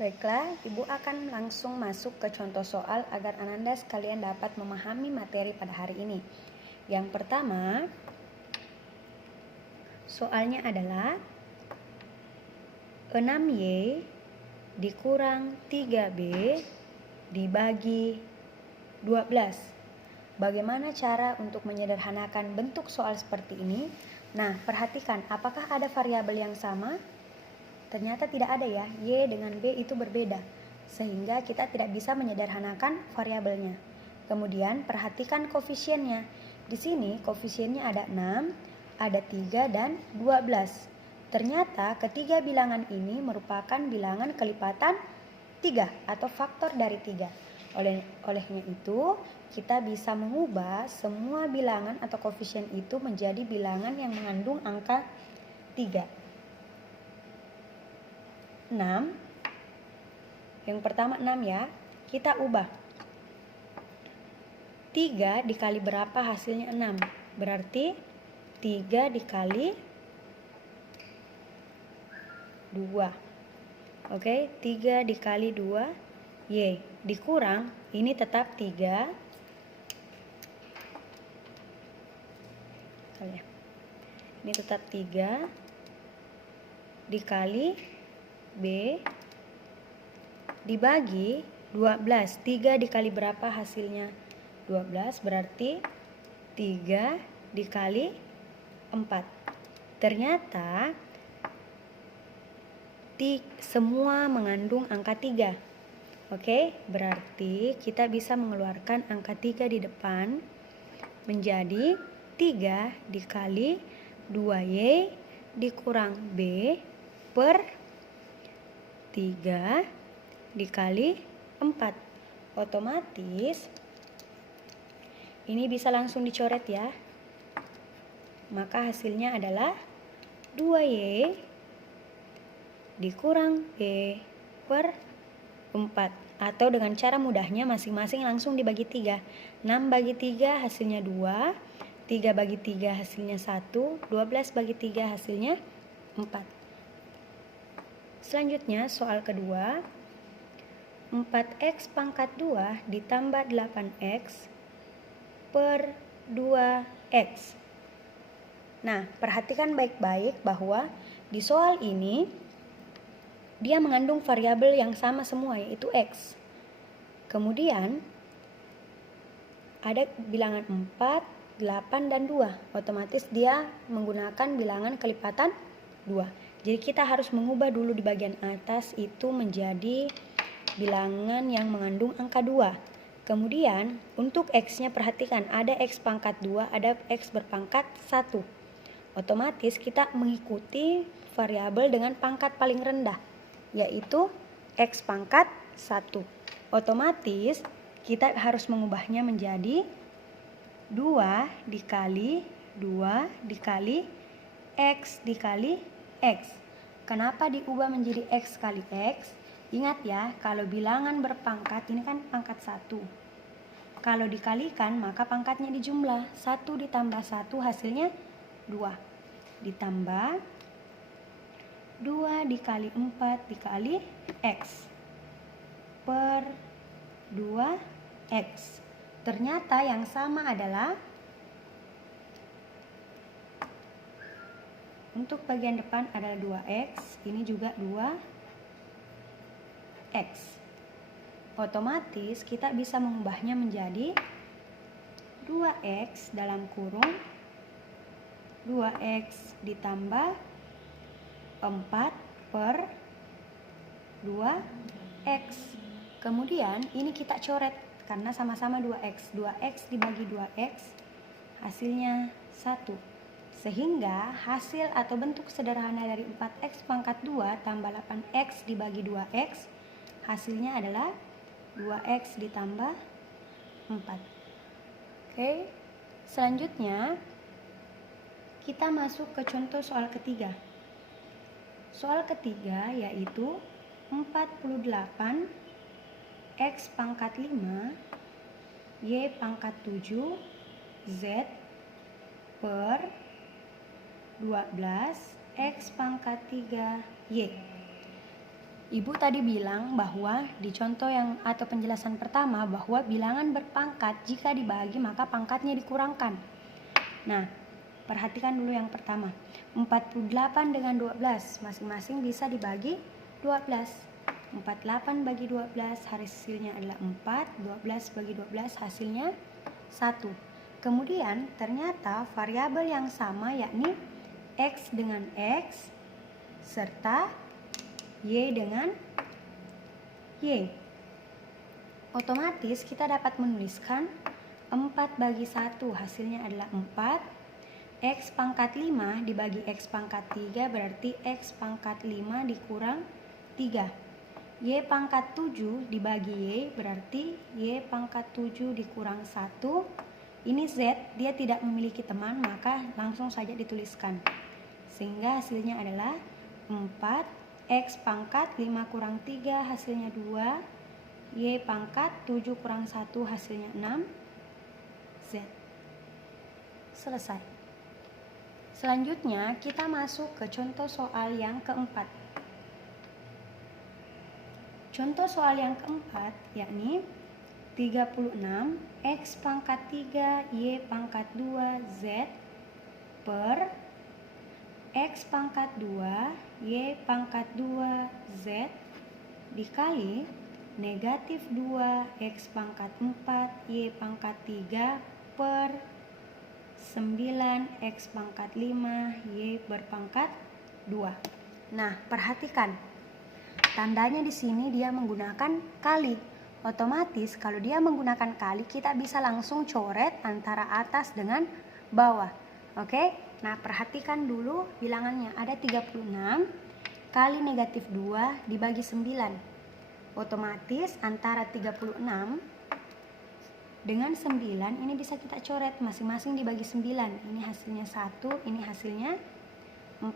Baiklah, Ibu akan langsung masuk ke contoh soal agar Ananda sekalian dapat memahami materi pada hari ini. Yang pertama, soalnya adalah 6Y dikurang 3B dibagi 12. Bagaimana cara untuk menyederhanakan bentuk soal seperti ini? Nah, perhatikan apakah ada variabel yang sama? Ternyata tidak ada ya, Y dengan B itu berbeda, sehingga kita tidak bisa menyederhanakan variabelnya. Kemudian perhatikan koefisiennya. Di sini koefisiennya ada 6, ada 3 dan 12. Ternyata ketiga bilangan ini merupakan bilangan kelipatan 3 atau faktor dari 3. Olehnya itu, kita bisa mengubah semua bilangan atau koefisien itu menjadi bilangan yang mengandung angka 3. 6, yang pertama 6 ya, kita ubah 3 dikali berapa hasilnya 6, berarti 3 dikali 2. Oke, 3 dikali 2 Y dikurang, ini tetap 3 ini tetap 3 dikali B dibagi 12. 3 dikali berapa hasilnya? 12, berarti 3 dikali 4. Ternyata semua mengandung angka 3. Oke, berarti kita bisa mengeluarkan angka 3 di depan menjadi 3 dikali 2Y dikurang B per 3 dikali 4. Otomatis ini bisa langsung dicoret ya. Maka hasilnya adalah 2Y dikurang B per 4. Atau dengan cara mudahnya masing-masing langsung dibagi 3. 6 bagi 3 hasilnya 2, 3 bagi 3 hasilnya 1, 12 bagi 3 hasilnya 4. Selanjutnya soal kedua, 4X pangkat 2 ditambah 8X per 2X. Nah, perhatikan baik-baik bahwa di soal ini dia mengandung variabel yang sama semua, yaitu X. Kemudian ada bilangan 4, 8, dan 2. Otomatis dia menggunakan bilangan kelipatan 2. Jadi kita harus mengubah dulu di bagian atas itu menjadi bilangan yang mengandung angka 2. Kemudian untuk X-nya perhatikan ada X pangkat 2, ada X berpangkat 1. Otomatis kita mengikuti variabel dengan pangkat paling rendah, yaitu X pangkat 1. Otomatis kita harus mengubahnya menjadi 2 dikali 2 dikali X dikali X. Kenapa diubah menjadi X kali X? Ingat ya, kalau bilangan berpangkat ini kan pangkat 1. Kalau dikalikan maka pangkatnya dijumlah. 1 ditambah 1 hasilnya 2. Ditambah 2 dikali 4 dikali X per 2X. Ternyata yang sama adalah untuk bagian depan adalah 2X, ini juga 2X. Otomatis kita bisa mengubahnya menjadi 2X dalam kurung 2X ditambah 4 per 2X. Kemudian ini kita coret karena sama-sama 2X. 2X dibagi 2X hasilnya 1. Sehingga hasil atau bentuk sederhana dari 4X pangkat 2 tambah 8X dibagi 2X hasilnya adalah 2X ditambah 4. Oke, selanjutnya kita masuk ke contoh soal ketiga. Soal ketiga yaitu 48 X pangkat 5 Y pangkat 7 Z per 12 X pangkat 3 Y. Ibu tadi bilang bahwa di contoh yang atau penjelasan pertama bahwa bilangan berpangkat jika dibagi maka pangkatnya dikurangkan. Nah, perhatikan dulu yang pertama. 48 dengan 12 masing-masing bisa dibagi 12. 48 bagi 12 hasilnya adalah 4, 12 bagi 12 hasilnya 1. Kemudian ternyata variabel yang sama yakni X dengan X serta Y dengan Y. Otomatis kita dapat menuliskan 4 bagi 1 hasilnya adalah 4. X pangkat 5 dibagi X pangkat 3 berarti X pangkat 5 dikurang 3. Y pangkat 7 dibagi Y berarti Y pangkat 7 dikurang 1. Ini Z, dia tidak memiliki teman, maka langsung saja dituliskan. Sehingga hasilnya adalah 4. X pangkat 5 kurang 3 hasilnya 2. Y pangkat 7 kurang 1 hasilnya 6. Z. Selesai. Selanjutnya kita masuk ke contoh soal yang keempat. Contoh soal yang keempat yakni 36 X pangkat 3 Y pangkat 2 Z per X pangkat 2 Y pangkat 2 Z dikali negatif 2 X pangkat 4 Y pangkat 3 per 9 X pangkat 5 Y berpangkat 2. Nah, perhatikan. Tandanya di sini dia menggunakan kali. Otomatis kalau dia menggunakan kali kita bisa langsung coret antara atas dengan bawah. Oke? Nah, perhatikan dulu bilangannya. Ada 36 kali negatif 2 dibagi 9. Otomatis antara 36 dengan 9 ini bisa kita coret masing-masing dibagi 9. Ini hasilnya 1, ini hasilnya 4.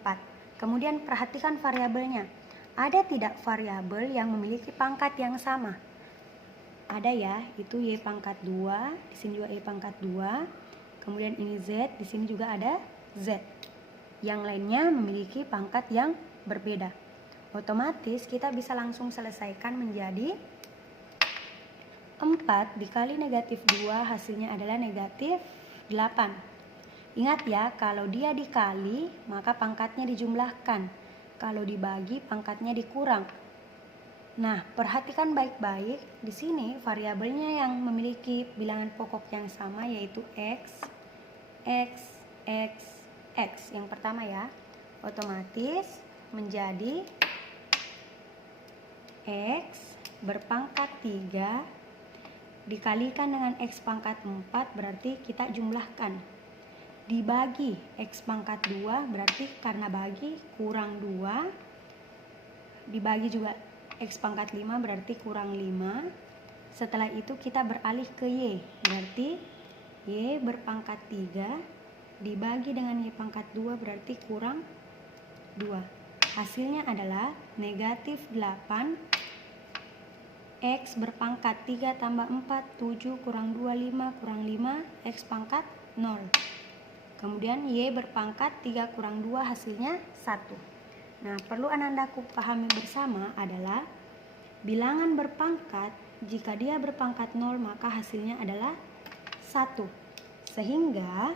Kemudian perhatikan variabelnya. Ada tidak variabel yang memiliki pangkat yang sama? Ada ya, itu Y pangkat 2, di sini juga Y pangkat 2. Kemudian ini Z, di sini juga ada Z. Yang lainnya memiliki pangkat yang berbeda. Otomatis kita bisa langsung selesaikan menjadi 4 dikali negatif 2 hasilnya adalah negatif 8. Ingat ya, kalau dia dikali maka pangkatnya dijumlahkan. Kalau dibagi pangkatnya dikurang. Nah, perhatikan baik-baik. Di sini variabelnya yang memiliki bilangan pokok yang sama yaitu X, X, X, X. Yang pertama ya. Otomatis menjadi X berpangkat 3 dikalikan dengan X pangkat 4 berarti kita jumlahkan. Dibagi X pangkat 2 berarti karena bagi kurang 2. Dibagi juga X pangkat 5 berarti kurang 5. Setelah itu kita beralih ke Y. Berarti Y berpangkat 3 dibagi dengan Y pangkat 2 berarti kurang 2. Hasilnya adalah negatif 8. X berpangkat 3 tambah 4, 7 kurang 2, 5 kurang 5, X pangkat 0. Kemudian Y berpangkat 3 kurang 2 hasilnya 1. Nah, perlu Anandaku pahami bersama adalah bilangan berpangkat, jika dia berpangkat 0 maka hasilnya adalah 1. Sehingga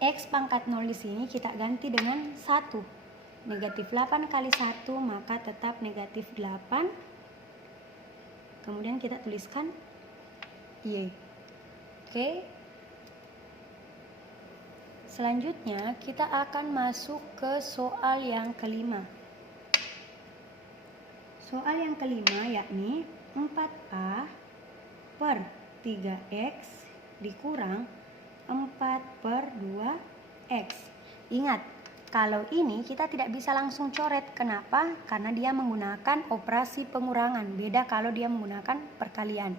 X pangkat 0 di sini kita ganti dengan 1. Negatif 8 kali 1 maka tetap negatif 8. Kemudian kita tuliskan Y. Oke. Selanjutnya kita akan masuk ke soal yang kelima. Soal yang kelima yakni 4A per 3X dikurang 4 per 2X. Ingat, kalau ini kita tidak bisa langsung coret. Kenapa? Karena dia menggunakan operasi pengurangan. Beda kalau dia menggunakan perkalian.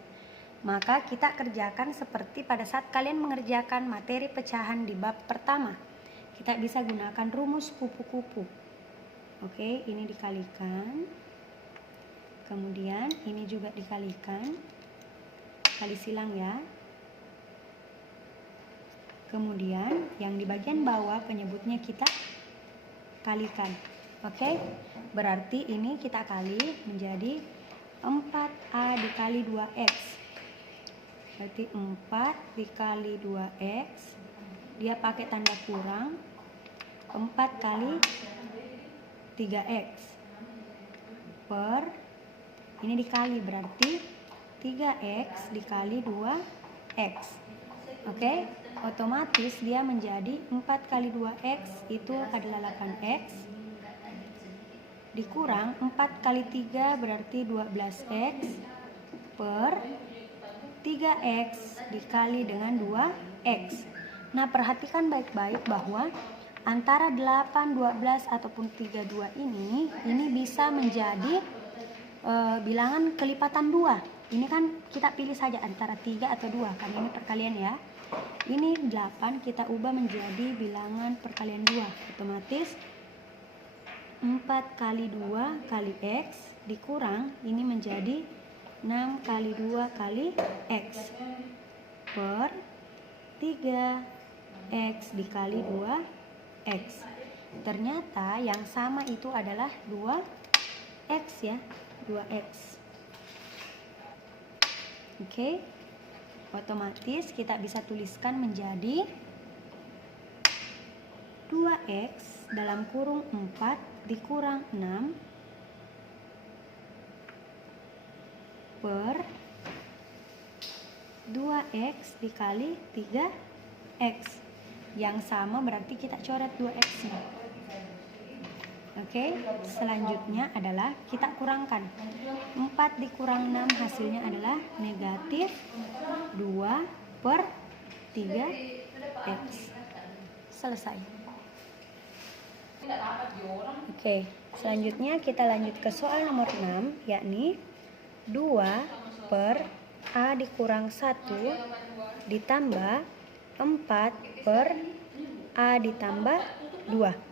Maka kita kerjakan seperti pada saat kalian mengerjakan materi pecahan di bab pertama. Kita bisa gunakan rumus kupu-kupu. Oke, ini dikalikan. Kemudian ini juga dikalikan. Kali silang ya. Kemudian yang di bagian bawah penyebutnya kita kalikan. Oke, berarti ini kita kali menjadi 4A dikali 2X. Berarti 4 dikali 2X, dia pakai tanda kurang, 4 kali 3X per, ini dikali berarti 3X dikali 2X. Oke, otomatis dia menjadi 4 kali 2X itu adalah 8X, dikurang 4 kali 3 berarti 12X per 3X dikali dengan 2X. Nah, perhatikan baik-baik bahwa antara 8, 12 ataupun 32 ini bisa menjadi bilangan kelipatan 2. Ini kan kita pilih saja antara 3 atau 2 karena ini perkalian ya. Ini 8 kita ubah menjadi bilangan perkalian 2. Otomatis 4 kali 2 kali X dikurang ini menjadi 6 kali 2 kali X per 3X dikali 2X. Ternyata yang sama itu adalah 2X ya, 2X. Oke, otomatis kita bisa tuliskan menjadi 2X dalam kurung 4 dikurang 6 per 2X dikali 3X. Yang sama berarti kita coret 2X-nya. Oke, selanjutnya adalah kita kurangkan. 4 dikurang 6 hasilnya adalah negatif 2 per 3X. Selesai. Oke, selanjutnya kita lanjut ke soal nomor 6, yakni 2 per A dikurang 1 ditambah 4 per A ditambah 2.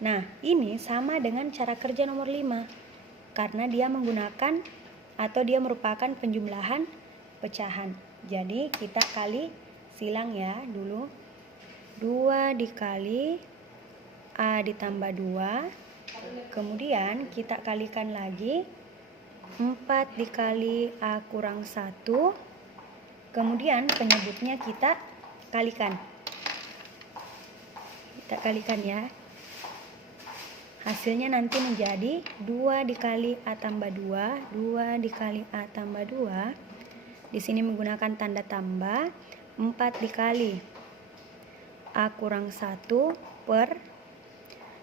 Nah, ini sama dengan cara kerja nomor 5 karena dia menggunakan atau dia merupakan penjumlahan pecahan. Jadi kita kali silang ya dulu. 2 dikali A ditambah 2, kemudian kita kalikan lagi 4 dikali A kurang 1, kemudian penyebutnya kita kalikan. Kita kalikan ya. Hasilnya nanti menjadi 2 dikali A tambah 2, 2 dikali A tambah 2. Di sini menggunakan tanda tambah, 4 dikali A kurang 1 per,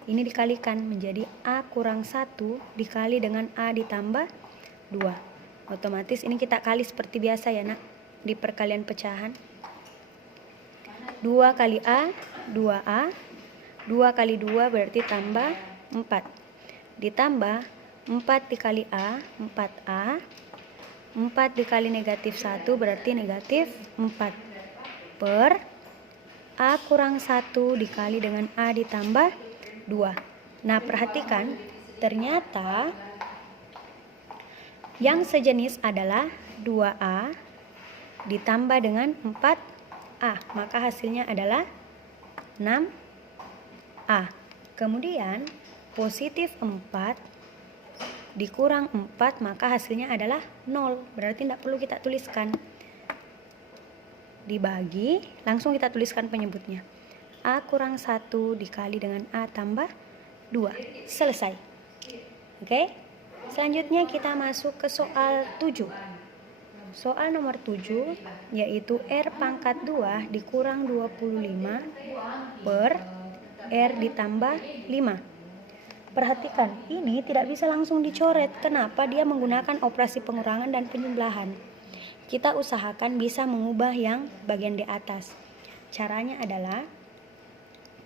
ini dikalikan menjadi A kurang 1 dikali dengan A ditambah 2. Otomatis ini kita kali seperti biasa ya nak, di perkalian pecahan. 2 kali A, 2A. 2 kali 2 berarti tambah 4. Ditambah 4 dikali A, 4A. 4 dikali negatif 1 berarti negatif 4. Per A kurang 1 dikali dengan A ditambah 2. Nah, perhatikan, ternyata yang sejenis adalah 2A ditambah dengan 4A. Maka hasilnya adalah 6A. Kemudian positif 4 dikurang 4 maka hasilnya adalah 0. Berarti tidak perlu kita tuliskan. Dibagi, langsung kita tuliskan penyebutnya. A kurang 1 dikali dengan A tambah 2. Selesai. Oke. Selanjutnya kita masuk ke soal 7. Soal nomor 7 yaitu R pangkat 2 dikurang 25 per R ditambah 5. Perhatikan, ini tidak bisa langsung dicoret. Kenapa? Dia menggunakan operasi pengurangan dan penjumlahan. Kita usahakan bisa mengubah yang bagian di atas. Caranya adalah,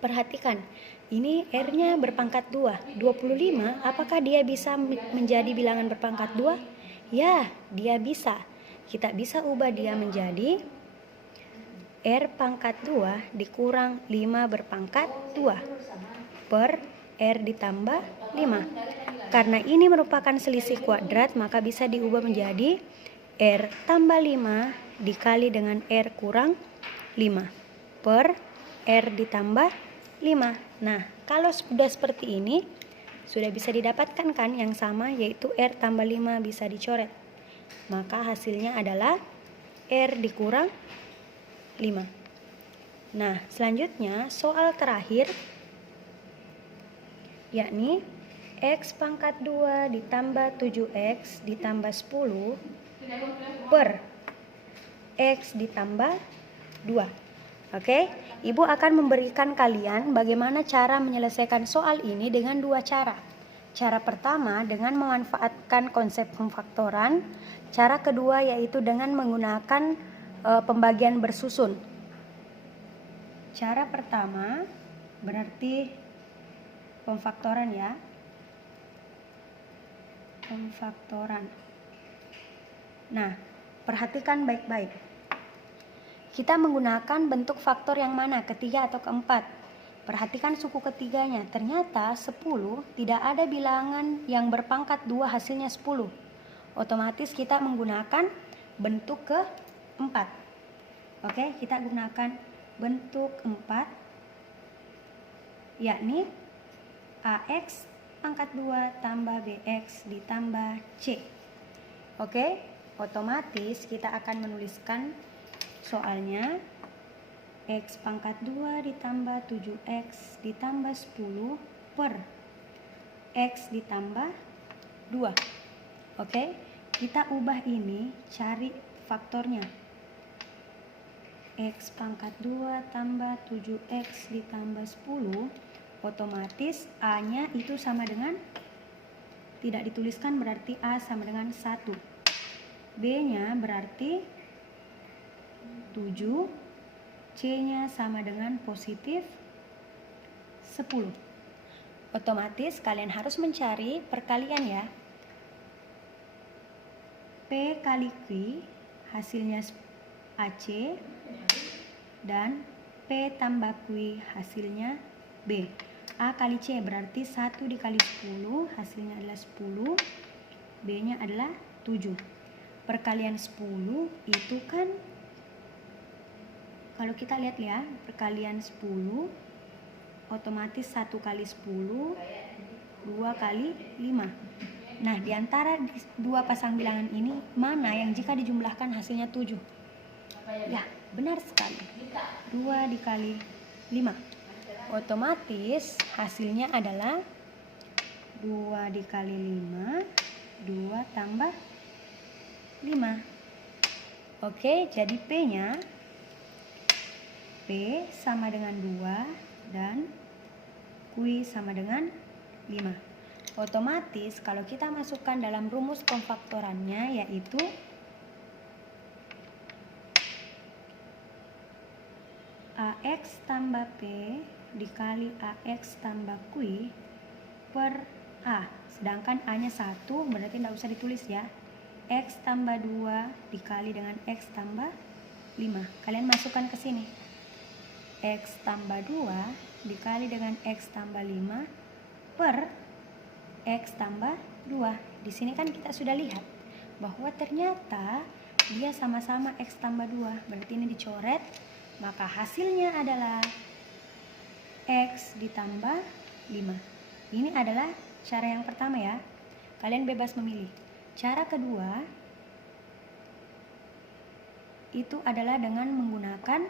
perhatikan, ini R-nya berpangkat 2, 25, apakah dia bisa menjadi bilangan berpangkat 2? Ya, dia bisa. Kita bisa ubah dia menjadi R pangkat 2 dikurang 5 berpangkat 2 per R ditambah 5. Karena ini merupakan selisih kuadrat, maka bisa diubah menjadi R tambah 5 dikali dengan R kurang 5 per R ditambah 5. Nah, kalau sudah seperti ini, Sudah bisa didapatkan kan yang sama, yaitu R tambah 5 bisa dicoret. Maka hasilnya adalah R dikurang 5. Nah, selanjutnya soal terakhir, yakni X pangkat 2 ditambah 7X ditambah 10 per X ditambah 2. Oke, Ibu akan memberikan kalian bagaimana cara menyelesaikan soal ini dengan dua cara. Cara pertama dengan memanfaatkan konsep pemfaktoran. Cara kedua yaitu dengan menggunakan pembagian bersusun. Cara pertama berarti pemfaktoran ya. Pemfaktoran. Nah, perhatikan baik-baik. Kita menggunakan bentuk faktor yang mana, ketiga atau keempat? Perhatikan suku ketiganya. Ternyata 10 tidak ada bilangan yang berpangkat 2 hasilnya 10. Otomatis kita menggunakan bentuk keempat. Oke, kita gunakan bentuk 4, yakni AX pangkat 2 tambah BX ditambah C. Oke, otomatis kita akan menuliskan soalnya X pangkat 2 ditambah 7X ditambah 10 per X ditambah 2. Oke, kita ubah ini, cari faktornya. X pangkat 2 tambah 7X ditambah 10, otomatis A-nya itu sama dengan, tidak dituliskan berarti A sama dengan 1. B-nya berarti 7, C-nya sama dengan positif 10. Otomatis kalian harus mencari perkalian ya. P kali Q hasilnya AC dan P tambah Q hasilnya B. A kali C berarti 1 dikali 10 hasilnya adalah 10, B-nya adalah 7. Perkalian 10 itu kan, kalau kita lihat ya, perkalian 10 otomatis 1 kali 10, 2 kali 5. Nah, di antara dua pasang bilangan ini, mana yang jika dijumlahkan hasilnya 7? Ya, benar sekali. 2 dikali 5. Otomatis hasilnya adalah 2 dikali 5, 2 tambah 5. Oke, jadi P-nya P sama dengan 2 dan Q sama dengan 5. Otomatis kalau kita masukkan dalam rumus pemfaktorannya, yaitu AX tambah P dikali AX tambah Q per A. Sedangkan A-nya 1, berarti tidak usah ditulis ya. X tambah 2 dikali dengan X tambah 5. Kalian masukkan ke sini. X tambah 2 dikali dengan X tambah 5 per X tambah 2. Di sini kan kita sudah lihat bahwa ternyata dia sama-sama X tambah 2. Berarti ini dicoret. Maka hasilnya adalah X ditambah 5. Ini adalah cara yang pertama ya. Kalian bebas memilih. Cara kedua itu adalah dengan menggunakan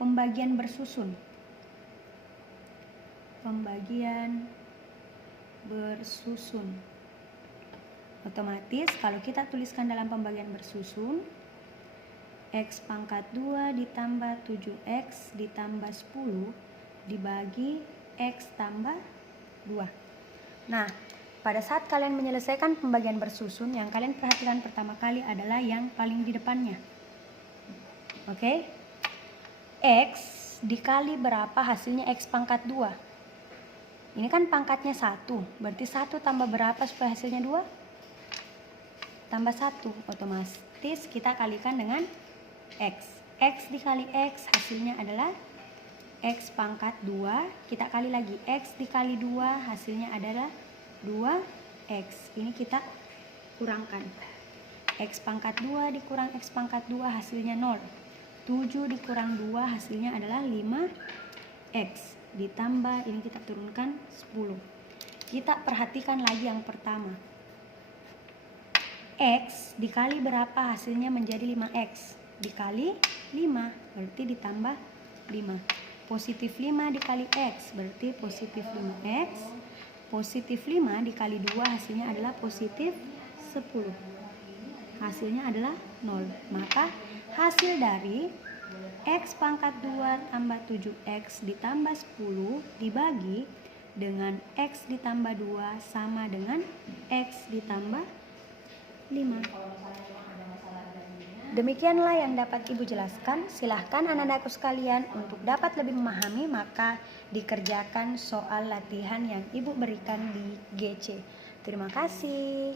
pembagian bersusun. Pembagian bersusun. Otomatis kalau kita tuliskan dalam pembagian bersusun, X pangkat 2 ditambah 7X ditambah 10 dibagi X tambah 2. Nah, pada saat kalian menyelesaikan pembagian bersusun, yang kalian perhatikan pertama kali adalah yang paling di depannya. Oke? X dikali berapa hasilnya X pangkat 2? Ini kan pangkatnya 1, berarti 1 tambah berapa supaya hasilnya 2? Tambah 1, otomatis kita kalikan dengan X. X dikali X hasilnya adalah X pangkat 2, kita kali lagi X dikali 2 hasilnya adalah 2X. Ini kita kurangkan. X pangkat 2 dikurang X pangkat 2 hasilnya 0. 7 dikurang 2 hasilnya adalah 5X. Ditambah, ini kita turunkan 10. Kita perhatikan lagi yang pertama. X dikali berapa hasilnya menjadi 5X? Dikali 5, berarti ditambah 5. Positif 5 dikali X, berarti positif 5X. Positif 5 dikali 2 hasilnya adalah positif 10. Hasilnya adalah 0. Maka hasil dari X pangkat 2 tambah 7X ditambah 10 dibagi dengan X ditambah 2 sama dengan X ditambah 5. Demikianlah yang dapat Ibu jelaskan. Silahkan anak-anakku sekalian untuk dapat lebih memahami, maka dikerjakan soal latihan yang Ibu berikan di GC. Terima kasih.